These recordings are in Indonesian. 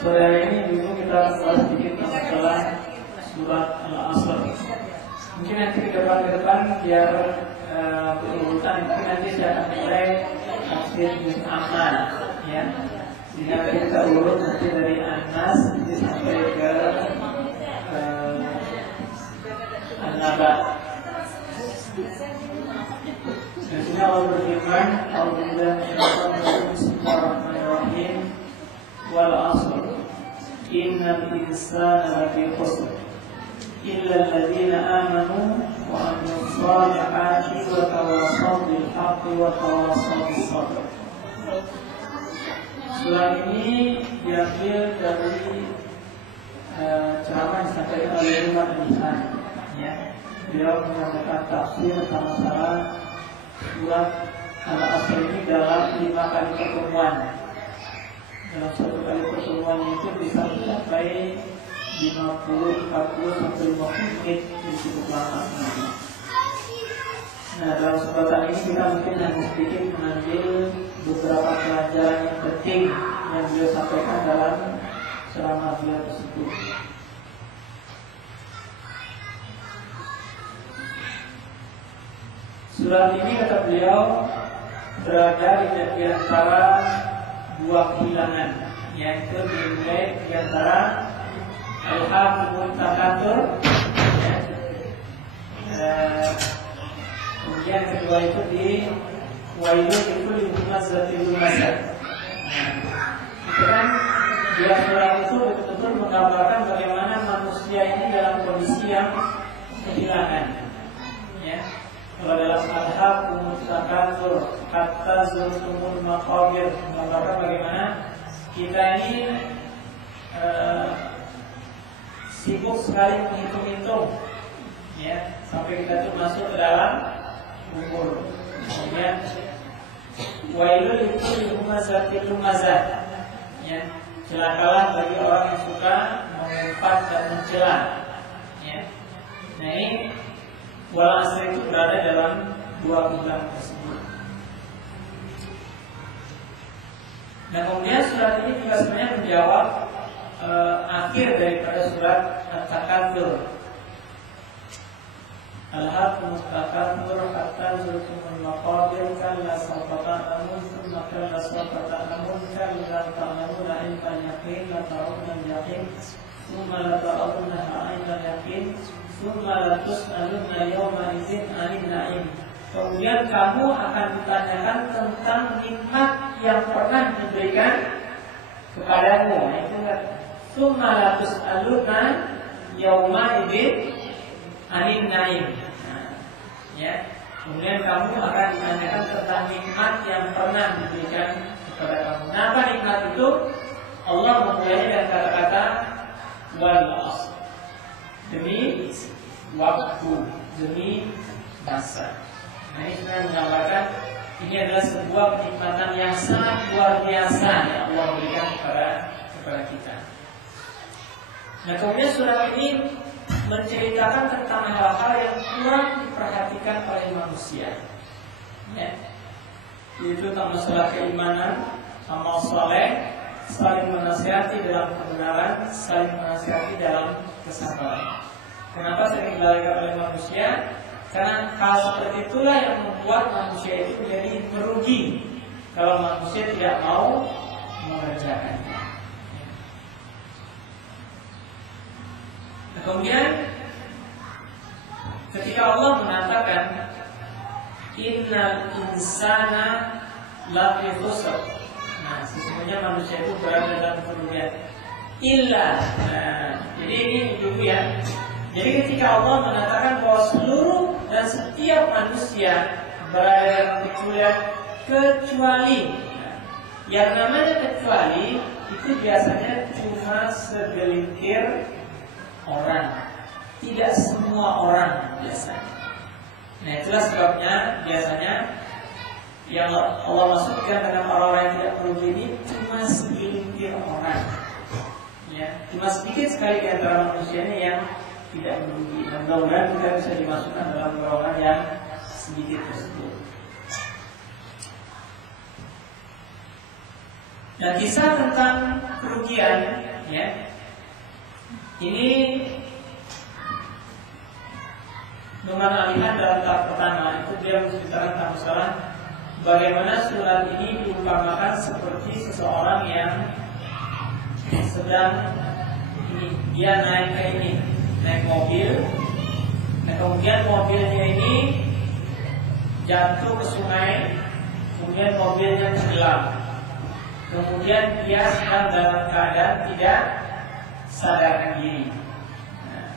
Sore ini dulu kita bahas sedikit masalah surat Al-Asr. Mungkin nanti ke depan biar berurutan, mungkin nanti saya akan mulai tafsir juz Amal, ya. Jadi nanti kita urut nanti dari An-Nas sampai ke An-Naba. Dan sini Allah berfirman, Bismillahirrahmanirrahim. Wal 'asr innal insana lafi khusr illa alladziina aamanu wa 'amilus shaalihati wa tawassaw bil haqqi wa tawassaw bis sabr. Surah ini diambil dari ceramah yang disampaikan oleh Imam Al-Ihsan, ya. Beliau menyampaikan tafsir tentang masalah surat Al-Asr ini dalam 5 kali pertemuan. Dalam satu kali pertemuan itu bisa mencapai 50, 40 sampai 50 menit, jadi cukup lama. Nah, dalam kesempatan ini kita mungkin hanya sedikit mengambil beberapa pelajaran yang penting yang beliau sampaikan dalam ceramah beliau tersebut. Surat ini kata beliau berada di antara dua kehilangan, yaitu dimulai di antara Al-Haqqul Takatsur, kemudian kedua itu di Wailul likulli humazatin lumazah. Itu kan dua surat itu betul-betul menggambarkan bagaimana manusia ini dalam kondisi yang kehilangan, ya. Kalau dalam Al-Haqqul Takatsur hatta zurtumul maqabir, menggambarkan bagaimana kita ini sibuk sekali menghitung-hitung, ya, sampai kita itu masuk ke dalam kubur. Kemudian wailul likulli humazatin lumazah, ya, celakalah bagi orang yang suka mengumpat dan mencela, ya. Nah, ini Wal 'asr itu berada dalam dua kehilangan tersebut. Nah, kemudian surat ini juga sebenarnya menjawab akhir daripada surat At-Takatsur. Al-Haqqul Takatsur hatta zurtumul maqabir kalla sawfa ta'lamun thumma kalla sawfa ta'lamun kalla ta'lamuna ilmal yaqin la tarawna al-yaqin thumma la tarawna 'ainal yaqin thumma la tus'aluna yawma idzin 'anil na'im. Kemudian kamu akan ditanyakan tentang nikmat yang pernah diberikan kepadamu. Itu kan thumma la tus'aluna yawma idzin 'anil na'im. Ya. Kemudian kamu akan ditanyakan tentang nikmat yang pernah diberikan kepada kamu. Nah, apa nikmat itu? Allah memulainya dengan kata-kata wal 'asr. Demi waktu, demi masa. Nah, ini sebenarnya menggambarkan ini adalah sebuah kenikmatan yang sangat luar biasa yang Allah berikan kepada kita. Nah, kemudian surat ini menceritakan tentang hal-hal yang kurang diperhatikan oleh manusia, ya. Yaitu tentang masalah keimanan, amal saleh, saling menasihati dalam kebenaran, saling menasihati dalam kesabaran. Kenapa sering dilalaikan oleh manusia? Karena hal seperti itulah yang membuat manusia itu menjadi merugi kalau manusia tidak mau mengerjakannya. Nah, kemudian ketika Allah mengatakan innal insana lafi khusr, nah, sesungguhnya manusia itu berada dalam kerugian. Illa, jadi ini dulu, ya. Jadi ketika Allah mengatakan bahwa seluruh dan setiap manusia berada dalam kecualian, kecuali, yang namanya kecuali itu biasanya cuma segelintir orang, tidak semua orang biasanya. Nah, itulah sebabnya biasanya yang Allah maksudkan dengan orang-orang yang tidak merugi ini cuma segelintir orang, ya, cuma sedikit sekali di antara manusia ini yang tidak merugi. Dan mudah-mudahan kita bisa dimasukkan dalam golongan yang sedikit tersebut. Nah, kisah tentang kerugian ya. Ini Numan Alihan dalam tahap pertama itu dia menceritakan tentang masalah bagaimana surat ini diumpamakan seperti seseorang yang sedang dia naik mobil. Nah, kemudian mobilnya ini jatuh ke sungai, kemudian mobilnya tenggelam. Kemudian dia sedang dalam keadaan tidak sadarkan diri. Nah,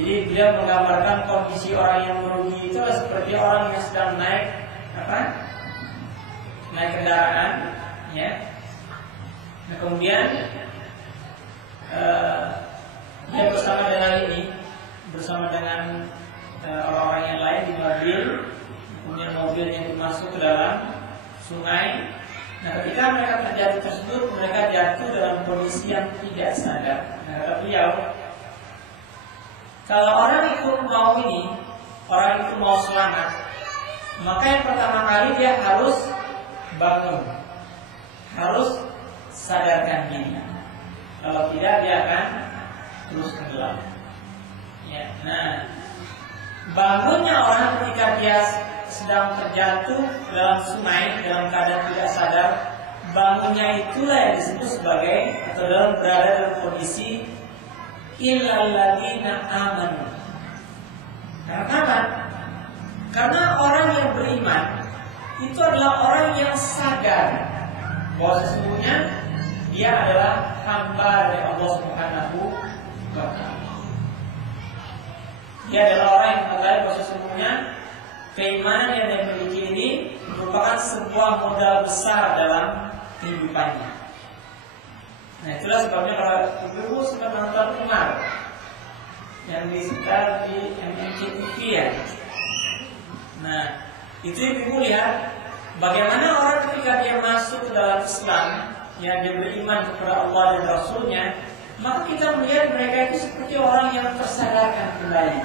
jadi dia menggambarkan kondisi orang yang merugi itu seperti orang yang sedang naik kendaraan, ya. Nah, kemudian dia bersama dengan orang-orang yang lain di mobil, kemudian mobilnya masuk ke dalam sungai. Nah, ketika mereka terjatuh tersebut, mereka jatuh dalam kondisi yang tidak sadar. Nah, kata beliau, kalau orang itu mau selamat, maka yang pertama kali dia harus bangun, harus sadarkan diri. Kalau tidak, dia akan terus tenggelam. Ya, nah, bangunnya orang ketika dia sedang terjatuh dalam sungai dalam keadaan tidak sadar, bangunnya itulah yang disebut sebagai atau berada dalam kondisi illal ladzina amanu. Karena apa? Karena orang yang beriman itu adalah orang yang sadar bahwa sesungguhnya dia adalah hamba dari Allah Subhanahu wa Ta'ala. Dia adalah orang yang mengetahui bahwa sesungguhnya keimanan yang dia miliki ini merupakan sebuah modal besar dalam kehidupannya. Nah, itulah sebabnya kalau ibu sudah menonton Umar yang disetar di MNC-TV ya. Nah, itu ibu lihat bagaimana orang ketika dia masuk ke dalam Islam, yang dia beriman kepada Allah dan Rasulnya, maka kita melihat mereka itu seperti orang yang tersadarkan kembali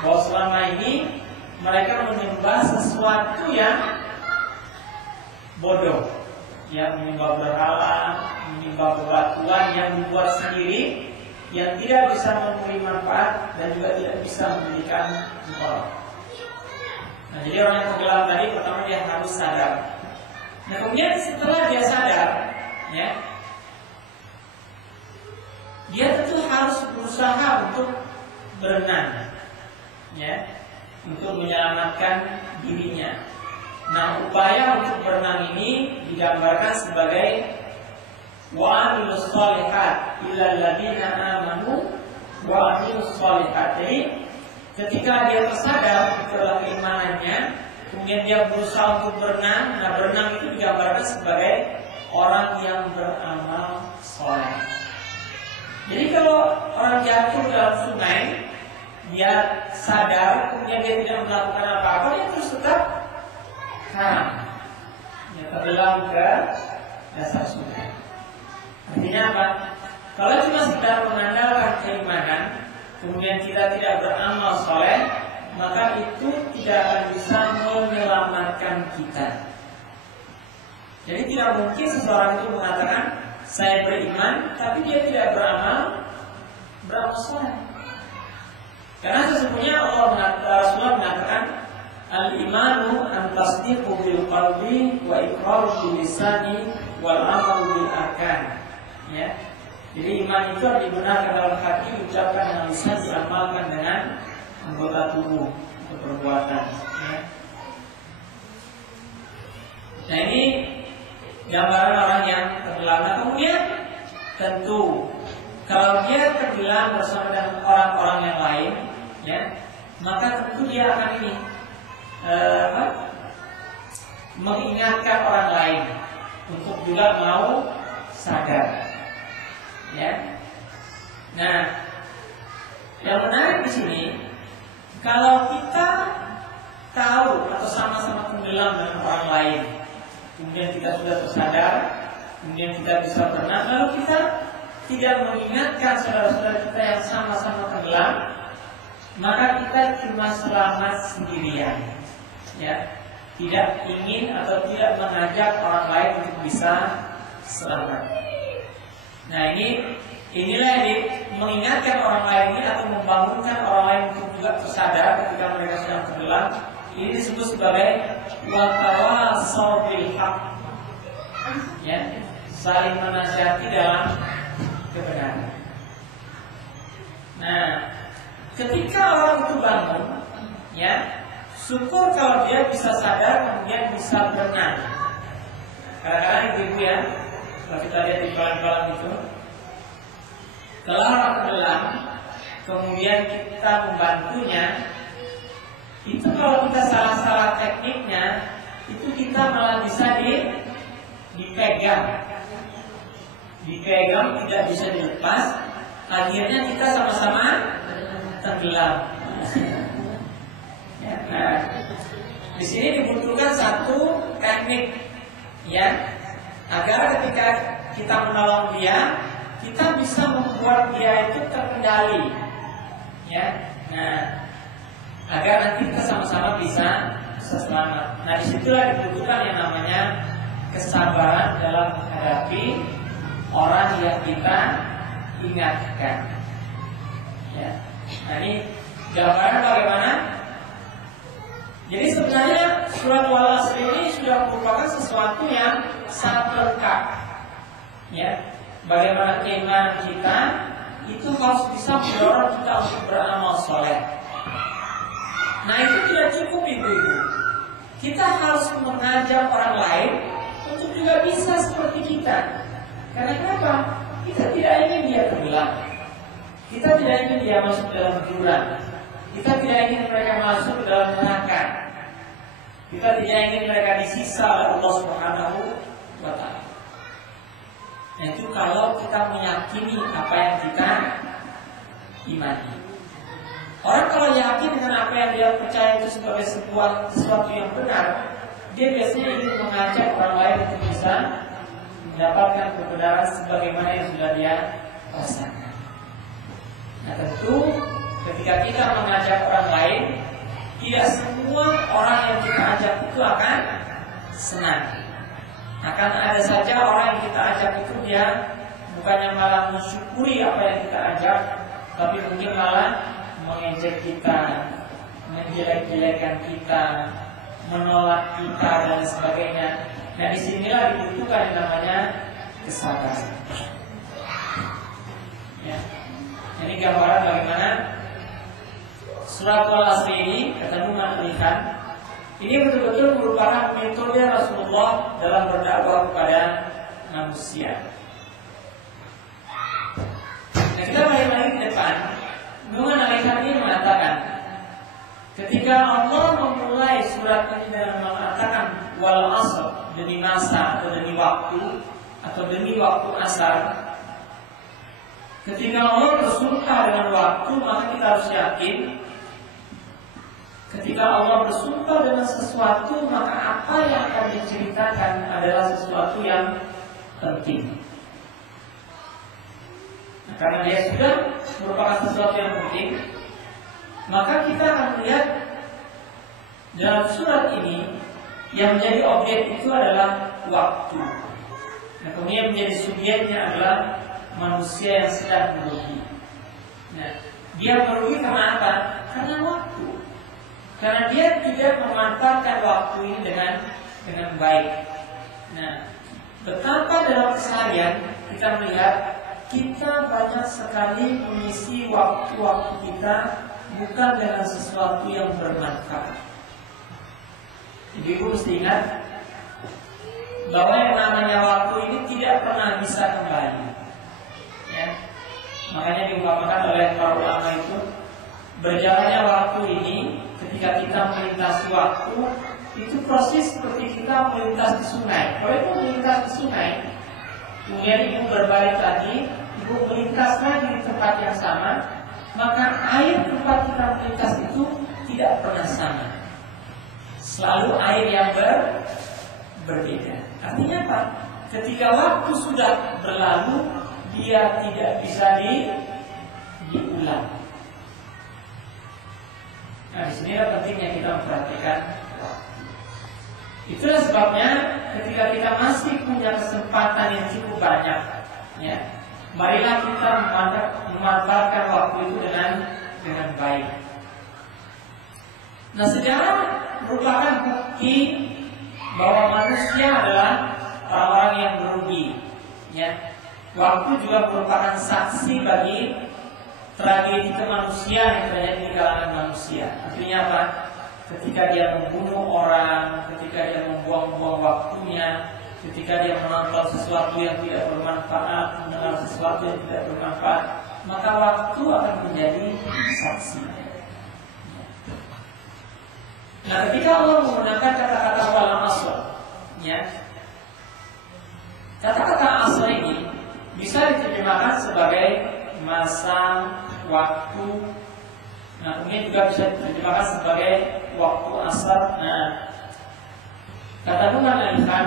bahwa selama ini mereka menyembah sesuatu yang bodoh, yang menyembah berhala, menyembah bebatuan yang dibuat sendiri, yang tidak bisa memberi manfaat dan juga tidak bisa memberikan mudarat. Nah, jadi orang yang tenggelam tadi pertama dia harus sadar. Nah, kemudian setelah dia sadar, ya, dia tentu harus berusaha untuk berenang, ya, untuk menyelamatkan dirinya. Nah, upaya untuk berenang ini digambarkan sebagai wa'amilus sholihat illal ladzina amanu wa'amilus sholihat. Jadi ketika dia tersadar itulah keimanannya, kemudian dia berusaha untuk berenang. Nah, berenang itu digambarkan sebagai orang yang beramal soleh. Jadi kalau orang jatuh dalam sungai, dia sadar, kemudian dia tidak melakukan apa-apa, dia terus tetap tenggelam ke dasar sungai. Artinya apa? Kalau cuma sekedar mengandalkan keimanan, kemudian kita tidak beramal soleh, maka itu tidak akan bisa menyelamatkan kita. Jadi tidak mungkin seseorang itu mengatakan saya beriman, tapi dia tidak beramal soleh. Karena sesungguhnya Rasulullah mengatakan al-imanu an tasdiqu bil qalbi wa iqraru bil lisani wal amalu bil arkan. Ya. Jadi iman itu dibenarkan dalam hati, diucapkan dengan lisan, diamalkan dengan anggota tubuh atau perbuatan. Ya. Nah, ini gambaran orang yang tenggelam. Nah, kemudian tentu kalau dia tenggelam bersama dengan orang-orang yang lain, ya, maka tentu dia akan mengingatkan orang lain untuk juga mau sadar. Ya. Nah, yang menarik di sini, kalau kita tahu atau sama-sama tenggelam dengan orang lain, kemudian kita sudah tersadar, kemudian kita bisa berenang, lalu kita tidak mengingatkan saudara-saudara kita yang sama-sama tenggelam, maka kita cuma selamat sendirian. Ya, tidak ingin atau tidak mengajak orang lain untuk bisa selamat. Nah inilah yang mengingatkan orang lain ini atau membangunkan orang lain untuk juga tersadar ketika mereka sedang tenggelam. Ini disebut sebagai watawasau bil haq, ya, saling menasihati dalam kebenaran. Nah, ketika orang itu bangun, ya, syukur kalau dia bisa sadar kemudian bisa berenang. Kadang-kadang ibu-ibu ya, kalau kita lihat di kolam-kolam itu, kalau orang tenggelam, kemudian kita membantunya, itu kalau kita salah-salah tekniknya, itu kita malah bisa dipegang, tidak bisa dilepas. Akhirnya kita sama-sama tenggelam. Ya, nah, di sini dibutuhkan satu teknik, ya, agar ketika kita menolong dia, kita bisa membuat dia itu terkendali, ya. Nah, agar nanti kita sama-sama bisa selamat. Nah, disitulah dibutuhkan yang namanya kesabaran dalam menghadapi orang yang kita ingatkan. Ya. Nah, ini gambaran bagaimana. Jadi sebenarnya surat Wal-Asr ini sudah merupakan sesuatu yang sangat lengkap. Ya. Bagaimana keimanan kita itu harus bisa mendorong kita untuk beramal soleh. Nah, itu tidak cukup ibu-ibu. Kita harus mengajak orang lain untuk juga bisa seperti kita. Karena kenapa? Kita tidak ingin dia tenggelam. Kita tidak ingin dia masuk dalam jurang. Kita tidak ingin mereka masuk ke dalam neraka. Kita tidak ingin mereka disiksa oleh Allah Subhanahu wa Ta'ala. Nah, itu kalau kita meyakini apa yang kita imani. Orang kalau yakin dengan apa yang dia percaya itu sebagai sesuatu yang benar, dia biasanya ingin mengajak orang lain untuk bisa mendapatkan kebenaran sebagaimana yang sudah dia rasakan. Nah, tentu ketika kita mengajak orang lain, tidak semua orang yang kita ajak itu akan senang. Akan ada saja orang yang kita ajak itu dia bukannya malah mensyukuri apa yang kita ajak, tapi mungkin malah mengejek kita, menjelek-jelekan kita, menolak kita dan sebagainya. Nah, disinilah dibutuhkan yang namanya kesabaran. Ya. Ini gambaran bagaimana surat Al-Asr ini kata Numan melihat ini betul-betul merupakan metode Rasulullah dalam berdakwah kepada manusia. Nah, kita mulai ke depan. Numan alaihissalam ini mengatakan, ketika Allah memulai surat ini dengan mengatakan wal asr, demi masa atau demi waktu atau demi waktu asar. Ketika Allah bersumpah dengan waktu, maka kita harus yakin ketika Allah bersumpah dengan sesuatu, maka apa yang akan diceritakan adalah sesuatu yang penting. Nah, karena dia sudah merupakan sesuatu yang penting, maka kita akan melihat dalam surat ini yang menjadi objek itu adalah waktu. Nah, kemudian menjadi subjeknya adalah manusia yang sedang merugi. Nah, dia merugi karena apa? Karena waktu. Karena dia tidak memanfaatkan waktu ini dengan baik. Nah, betapa dalam keseharian kita melihat kita banyak sekali mengisi waktu-waktu kita bukan dengan sesuatu yang bermanfaat. Ibu mesti ingat bahwa yang namanya waktu ini tidak pernah bisa kembali. Ya. Makanya diumpamakan oleh para ulama itu, berjalannya waktu ini ketika kita melintasi waktu itu proses seperti kita melintas di sungai. Kalau ibu melintas di sungai, kemudian ibu berbalik lagi, ibu melintas lagi di tempat yang sama, maka air tempat kita melintas itu tidak pernah sama. Selalu air yang berbeda. Artinya apa? Ketika waktu sudah berlalu, dia tidak bisa diulang. Nah, di sini pentingnya kita memperhatikan waktu. Itulah sebabnya ketika kita masih punya kesempatan yang cukup banyak, ya, marilah kita memanfaatkan waktu itu dengan baik. Nah, sejarah merupakan bukti bahwa manusia adalah orang-orang yang merugi. Ya, waktu juga merupakan saksi bagi tragedi kemanusiaan yang terjadi di kalangan manusia. Artinya apa? Ketika dia membunuh orang, ketika dia membuang-buang waktunya, ketika dia menonton sesuatu yang tidak bermanfaat, mendengar sesuatu yang tidak bermanfaat, maka waktu akan menjadi saksi. Nah, ketika Allah menggunakan kata-kata wal asr, ya, kata-kata asr ini bisa diterjemahkan sebagai masa, waktu. Nah, kemudian juga bisa diterjemahkan sebagai waktu asar. Nah, kata Numan Alifan,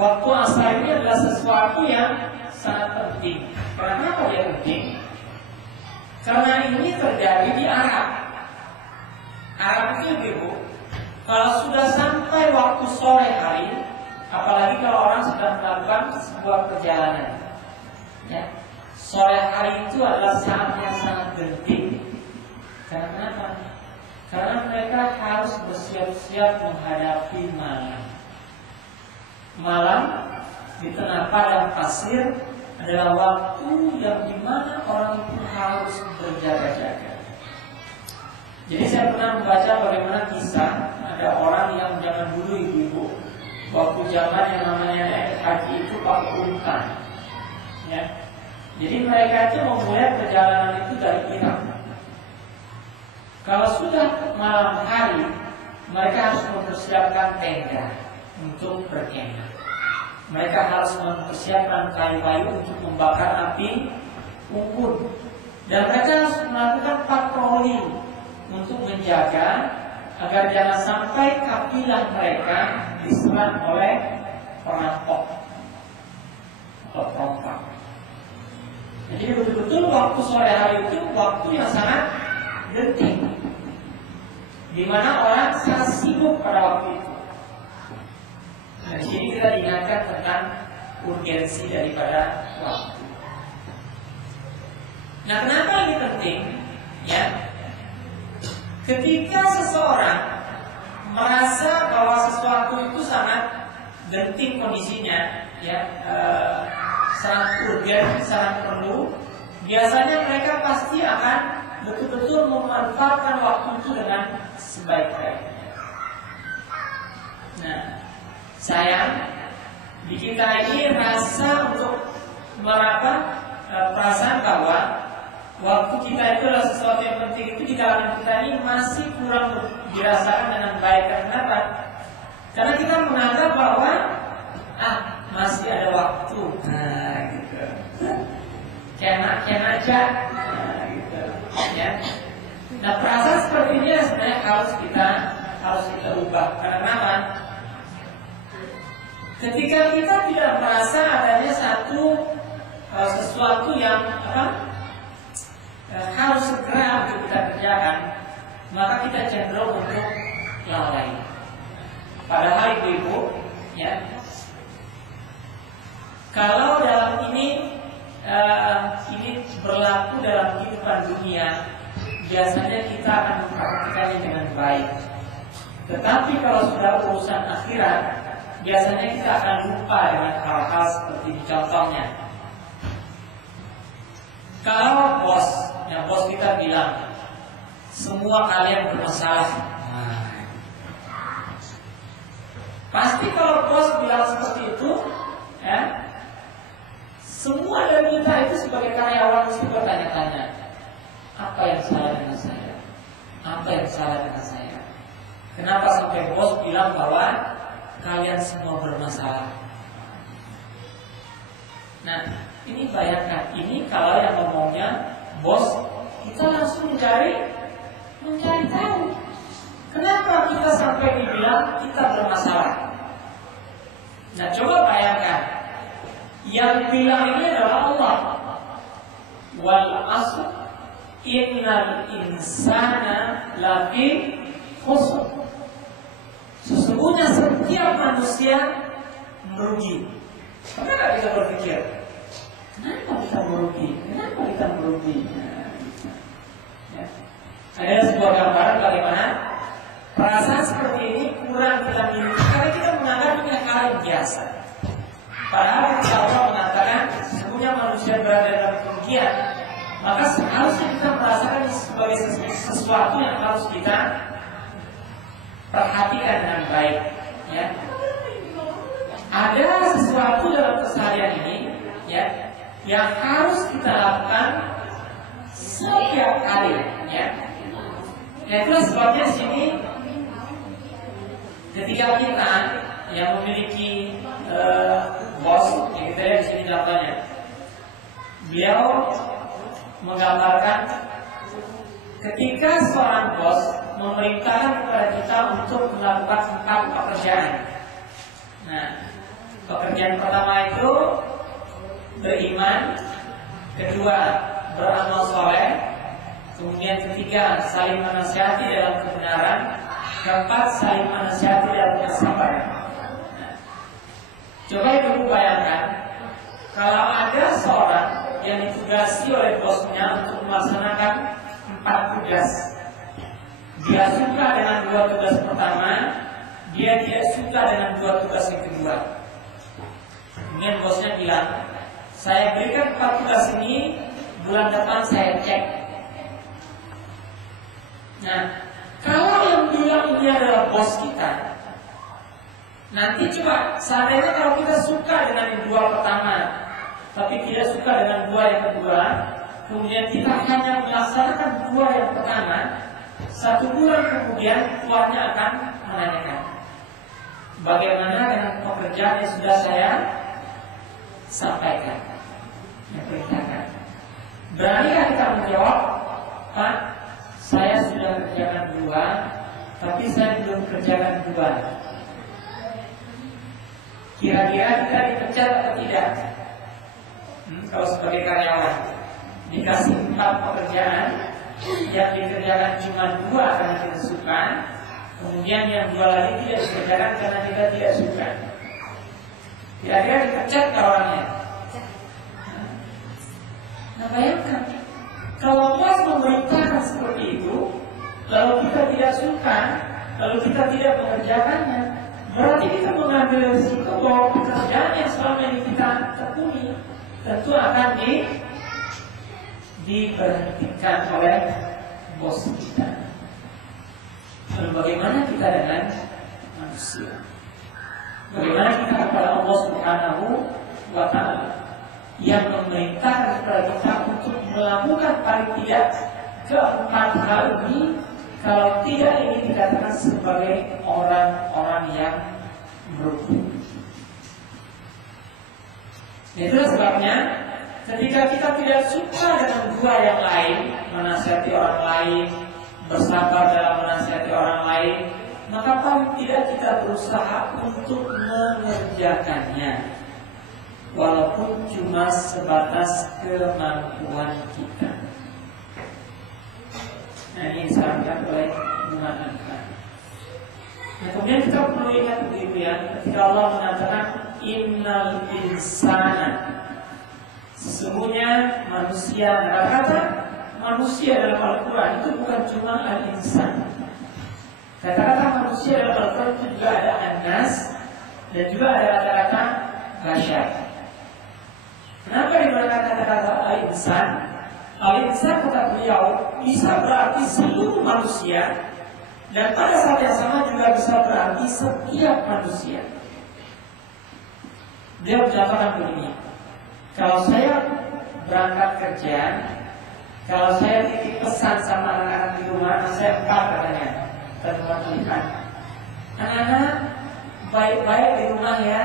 waktu asar ini adalah sesuatu yang sangat penting. Kenapa dia penting? Karena ini terjadi di Arab. Arab itu ibu, kalau sudah sampai waktu sore hari, apalagi kalau orang sedang melakukan sebuah perjalanan, ya, sore hari itu adalah saat yang sangat genting. Karena apa? Karena mereka harus bersiap-siap menghadapi malam. Malam di tengah padang pasir adalah waktu yang dimana orang itu harus berjaga-jaga. Jadi saya pernah membaca bagaimana kisah ada orang yang zaman dulu ibu-ibu, waktu zaman yang namanya naik haji itu pakai unta, ya. Jadi mereka itu memulai perjalanan itu dari Irak. Kalau sudah malam hari, mereka harus mempersiapkan tenda untuk berkemah. Mereka harus mempersiapkan kayu-kayu untuk membakar api unggun. Dan mereka harus melakukan patroli untuk menjaga agar jangan sampai kafilah mereka diserang oleh perampok atau perompak. Jadi betul-betul waktu sore hari itu waktu yang sangat genting, di mana orang sangat sibuk pada waktu itu. Nah, di sini kita diingatkan tentang urgensi daripada waktu. Nah, kenapa ini penting? Ya, ketika seseorang merasa bahwa sesuatu itu sangat genting kondisinya, ya, sangat urgen, sangat perlu, biasanya mereka pasti akan betul-betul memanfaatkan waktu itu dengan sebaik-baiknya. Nah, sayang di kita ini rasa untuk perasaan bahwa waktu kita itu adalah sesuatu yang penting itu di kalangan kita ini masih kurang dirasakan dengan baik. Kenapa? Karena kita menganggap bahwa masih ada waktu, nah gitu, kena aja, nah gitu, ya. Nah, perasaan seperti ini sebenarnya harus kita ubah. Karena apa? Ketika kita tidak merasa adanya sesuatu yang harus segera untuk kita kerjakan, maka kita cenderung untuk lalai. Padahal ibu-ibu, ya, kalau dalam ini berlaku dalam kehidupan dunia, biasanya kita akan memperhatikannya dengan baik. Tetapi kalau sudah urusan akhirat, biasanya kita akan lupa dengan hal-hal seperti contohnya. Kalau bos kita bilang semua kalian bermasalah, pasti kalau bos bilang seperti itu, ya, semua dari kita itu sebagai karyawan mesti bertanya-tanya, apa yang salah dengan saya? Apa yang salah dengan saya? Kenapa sampai bos bilang bahwa kalian semua bermasalah? Nah, ini bayangkan, ini kalau yang ngomongnya bos, kita langsung mencari tahu. Kenapa kita sampai dibilang kita bermasalah? Nah, coba bayangkan, yang bilang ini adalah Allah. Wal asr innal insana lafi khusr. Sesungguhnya setiap manusia merugi. Pernah nggak kita berpikir Kenapa kita merugi? Kenapa kita merugi? Ya. Ada sebuah gambaran bagaimana perasaan seperti ini kurang kita miliki karena kita menganggapnya hal yang biasa. Padahal ketika Allah mengatakan sesungguhnya manusia berada dalam kerugian, maka seharusnya kita merasakan sebagai sesuatu yang harus kita perhatikan dengan baik. Ya. Ada sesuatu dalam keseharian ini, ya, yang harus kita lakukan setiap hari, ya. Nah, itulah sebabnya sini ketika kita yang memiliki bos, yang kita lihat di sini contohnya, beliau menggambarkan ketika seorang bos memerintahkan kepada kita untuk melakukan 4 pekerjaan. Nah, pekerjaan pertama itu beriman, kedua beramal soleh, kemudian ketiga saling menasihati dalam kebenaran, keempat saling menasihati dalam kesabaran. Coba ibu bayangkan kalau ada seorang yang ditugasi oleh bosnya untuk melaksanakan 4 tugas. Dia suka dengan 2 tugas pertama, dia tidak suka dengan 2 tugas yang kedua. Kemudian bosnya bilang, saya berikan 4 tugas ini, bulan depan saya cek. Nah, kalau yang bilang ini adalah bos kita, nanti coba seandainya kalau kita suka dengan yang 2 pertama, tapi tidak suka dengan 2 yang kedua, kemudian kita hanya melaksanakan 2 yang pertama, 1 bulan kemudian tuannya akan menanyakan, bagaimana dengan pekerjaan yang sudah saya sampaikan, yang perintahkan. Beranikah kita menjawab, Pak, saya sudah kerjakan 2, tapi saya belum kerjakan 2. Kira-kira kita dipecat atau tidak? Kalau sebagai karyawan dikasih 4 pekerjaan, yang dikerjakan cuma 2 karena kita suka, kemudian yang 2 lagi tidak dikerjakan karena kita tidak suka. Kira-kira dipecat ke orangnya? Nah, bayangkan kalau bos memerintahkan seperti itu, lalu kita tidak suka, lalu kita tidak mengerjakannya, berarti kita mengambil risiko bahwa pekerjaan yang selama ini kita tekuni tentu akan diberhentikan oleh bos kita. Lalu bagaimana kita dengan manusia? Bagaimana kita kepada Allah Subhanahu wa Ta'ala yang memerintahkan kepada kita untuk melakukan paling tidak ke-4 hal ini, kalau tidak ini dikatakan sebagai orang-orang yang merugi. Itulah sebabnya ketika kita tidak suka dengan 2 yang lain, menasihati orang lain, bersabar dalam menasihati orang lain, maka paling tidak kita berusaha untuk mengerjakannya, walaupun cuma sebatas kemampuan kita. Nah, ini disarankan oleh Muhammad. Nah, kemudian kita perlu ingat begitu ya, ketika Allah mengatakan innal insana, sesungguhnya manusia. Kata manusia dalam Al-Quran itu bukan cuma al-insan. Kata-kata manusia dalam Al-Quran itu juga ada an-nas dan juga ada kata-kata basyar. Kenapa digunakan kata-kata al-insan? Al-insan kata beliau bisa berarti seluruh manusia, dan pada saat yang sama juga bisa berarti setiap manusia. Dia menjawabkan begini, kalau saya berangkat kerja, kalau saya titip pesan sama anak-anak di rumah, saya 4 katanya, teman tulisan, anak-anak baik-baik di rumah ya.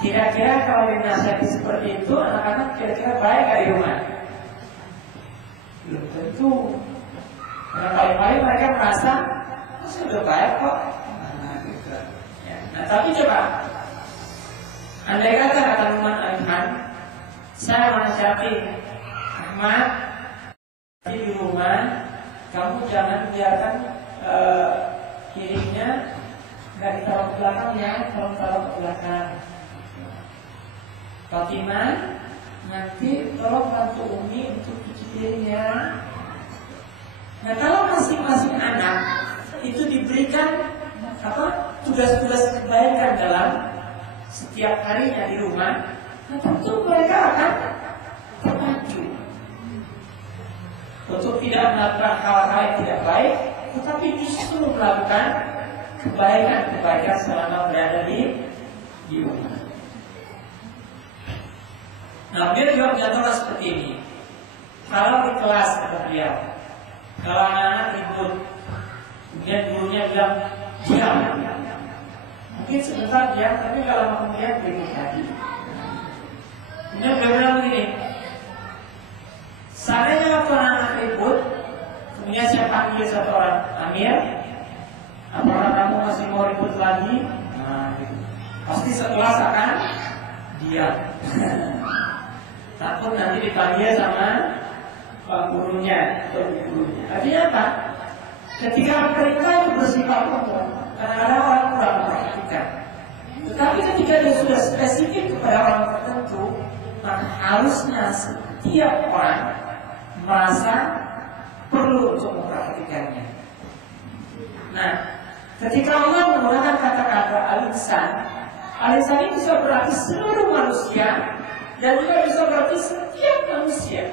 Kira-kira kalau dinasihati seperti itu, anak-anak kira-kira baik gak di rumah? Belum tentu. Karena paling-paling mereka merasa, saya udah baik kok. Nah, tapi coba, andai kata Numan Ahmad, saya menasihati Ahmad, di rumah, kamu jangan biarkan kirinya nggak ditaruh ke belakang ya, kalau taruh ke belakang. Fatimah, nanti tolong bantu Umi untuk cuci piringnya. Nah, kalau masing-masing anak itu diberikan tugas-tugas kebaikan dalam setiap harinya di rumah, nah tentu mereka akan terpacu untuk tidak melakukan hal-hal yang tidak baik, tetapi justru melakukan kebaikan-kebaikan selama berada di rumah. Nah, dia juga mencontohkan seperti ini. Kalau di kelas kata beliau, kalau anak-anak ribut, kemudian gurunya bilang diam, mungkin sebentar diam, tapi kalau kemudian ribut lagi. Kemudian beliau bilang begini, seandainya waktu anak-anak ribut, kemudian saya panggil satu orang, Amir, apakah kamu masih mau ribut lagi? Nah, gitu. Pasti sekelas akan diam. Takut nanti dipanggil sama pak gurunya atau gurunya. Artinya apa? Ketika mereka itu bersifat umum, kadang-kadang orang kurang memperhatikan. Tetapi ketika dia sudah spesifik kepada orang tertentu, maka harusnya setiap orang merasa perlu untuk memperhatikannya. Nah, ketika Allah menggunakan kata-kata al-insan, al-insan ini bisa berarti seluruh manusia. Dan juga bisa berarti setiap manusia.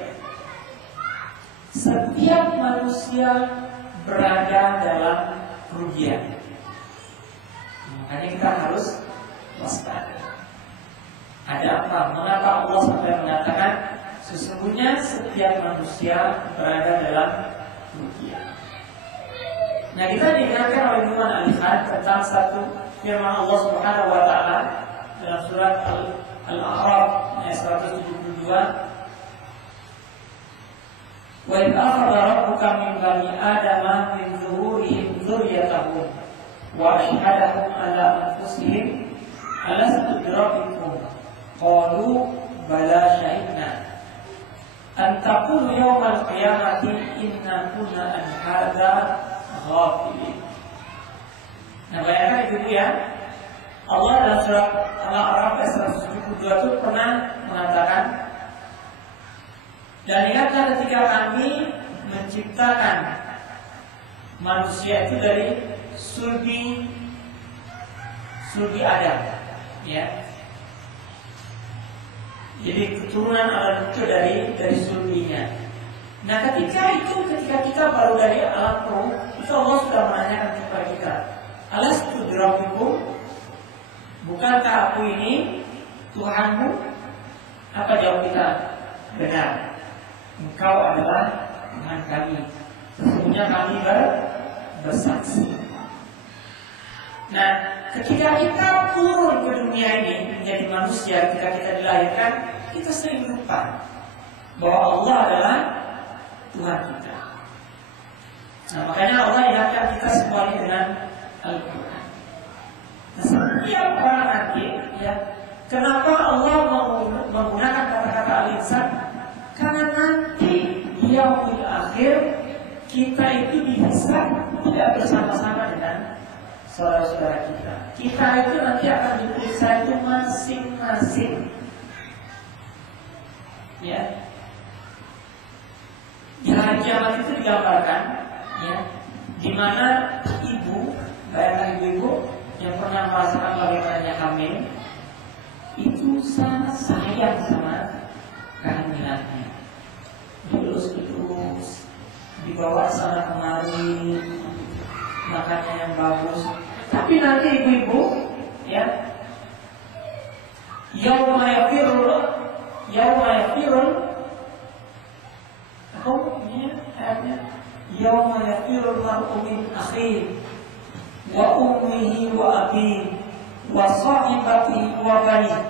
Setiap manusia berada dalam kerugian. Makanya kita harus waspada. Ada apa? Mengapa Allah sampai mengatakan sesungguhnya setiap manusia berada dalam kerugian? Nah, kita diingatkan oleh Numan Al-Had tentang satu firman Allah Subhanahu wa taala dalam surat Al-A'raf ayat 172. Wa idh akhadha rabbuka min bani adama min zuhurihim dzurriyyatahum wa ashhadahum ala anfusihim alastu bi rabbikum qalu bala shahidna an taqulu yawmal qiyamati inna kunna an hadza ghafilin. Nah, bayangkan itu ya, Allah dalam surat Al-A'raf ayat 172 itu pernah mengatakan, dan ingatlah ketika kami menciptakan manusia itu dari sulbi Adam, ya. Jadi keturunan Adam itu dari sulbinya. Nah, ketika kita baru dari alam roh, itu Allah sudah menanyakan kepada kita, alastu bi rabbikum, bukankah aku ini Tuhanmu? Apa jawab kita? Benar, Engkau adalah Tuhan kami. Sesungguhnya kami bersaksi. Nah, ketika kita turun ke dunia ini menjadi manusia, ketika kita dilahirkan, kita sering lupa bahwa Allah adalah Tuhan kita. Nah, makanya Allah ingatkan kita semuanya dengan Al-Quran. Nah, setiap orang nanti, ya, kenapa Allah menggunakan kata-kata al-insan? Karena nanti yaumul akhir kita itu dihisab tidak bersama-sama dengan saudara-saudara kita. Kita itu nanti akan diperiksa itu masing-masing. Ya. Di hari kiamat itu digambarkan, ya, di mana ibu, bayangkan ibu-ibu yang pernah merasakan bagaimananya hamil, itu sangat sayang sama kehamilannya. Diurus-urus, dibawa sana kemari, makannya yang bagus. Tapi nanti ibu-ibu, ya, yauma yafirul yauma yafirul mar'u min akhihi wa ummihi wa abihi wa sahibatihi wa banihi.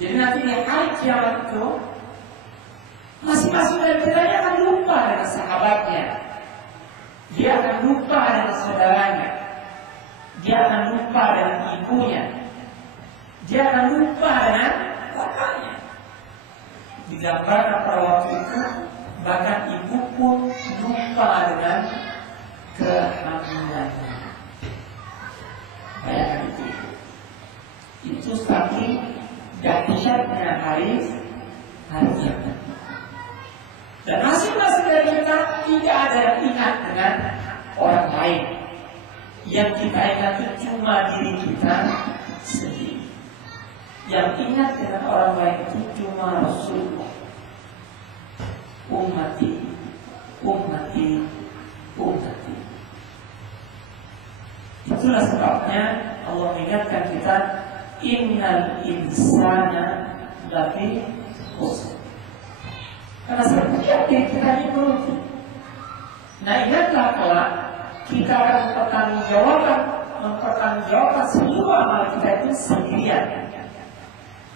Jadi nanti di hari kiamat itu masing-masing dari kita akan lupa dengan sahabatnya, dia akan lupa dengan saudaranya, dia akan lupa dengan ibunya, dia akan lupa dengan bapaknya. Digambarkan pada waktu itu bahkan ibu pun lupa dengan kehamilannya. Bayangkan itu saking dahsyatnya hari kiamat. Dan masing-masing dari kita tidak ada yang ingat dengan orang lain. Yang kita ingat itu cuma diri kita sendiri. Yang ingat dengan orang lain itu cuma Rasulullah. Ummati, ummati, ummati. Itulah sebabnya Allah mengingatkan kita, innal insana lafi khusr. Karena setiap kita ini merugi. Nah, ingatlah kelak kita akan mempertanggungjawabkan seluruh amal kita itu sendirian.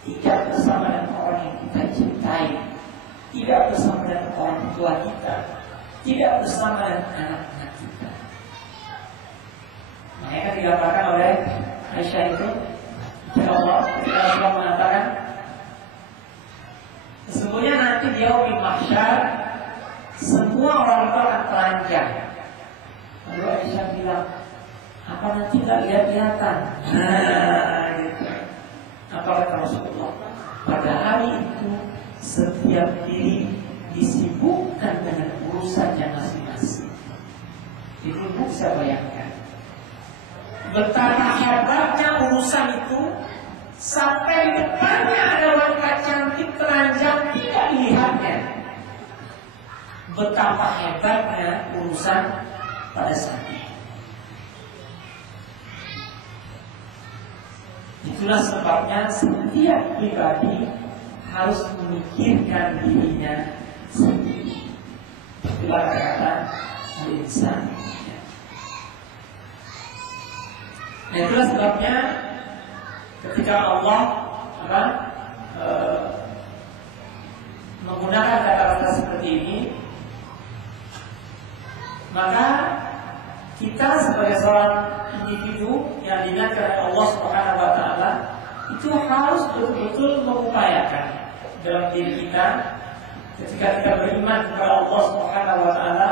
Tidak bersama dengan orang yang kita cintai, tidak bersama dengan orang tua kita, tidak bersama dengan anak-anak kita. Makanya kan digambarkan oleh Aisyah itu, Allah ketika mengatakan, sesungguhnya nanti di yaumil mahsyar semua orang itu akan telanjang. Lalu Aisyah bilang, apa nanti gak lihat-lihatan? Gitu. Apa kata Rasulullah? Pada hari itu setiap diri disibukkan dengan urusannya masing-masing. Itu bisa bayangkan betapa hebatnya urusan itu, sampai di depannya ada wanita cantik telanjang tidak dilihatnya. Betapa hebatnya urusan pada saat itu. Itulah sebabnya setiap pribadi harus memikirkan dirinya sendiri. Itulah kata al-insan. Nah, itulah sebabnya ketika Allah menggunakan kata-kata seperti ini, maka kita sebagai seorang individu yang diingatkan oleh Allah Subhanahu wa taala itu harus betul-betul mengupayakan dalam diri kita ketika kita beriman kepada Allah Subhanahu wa taala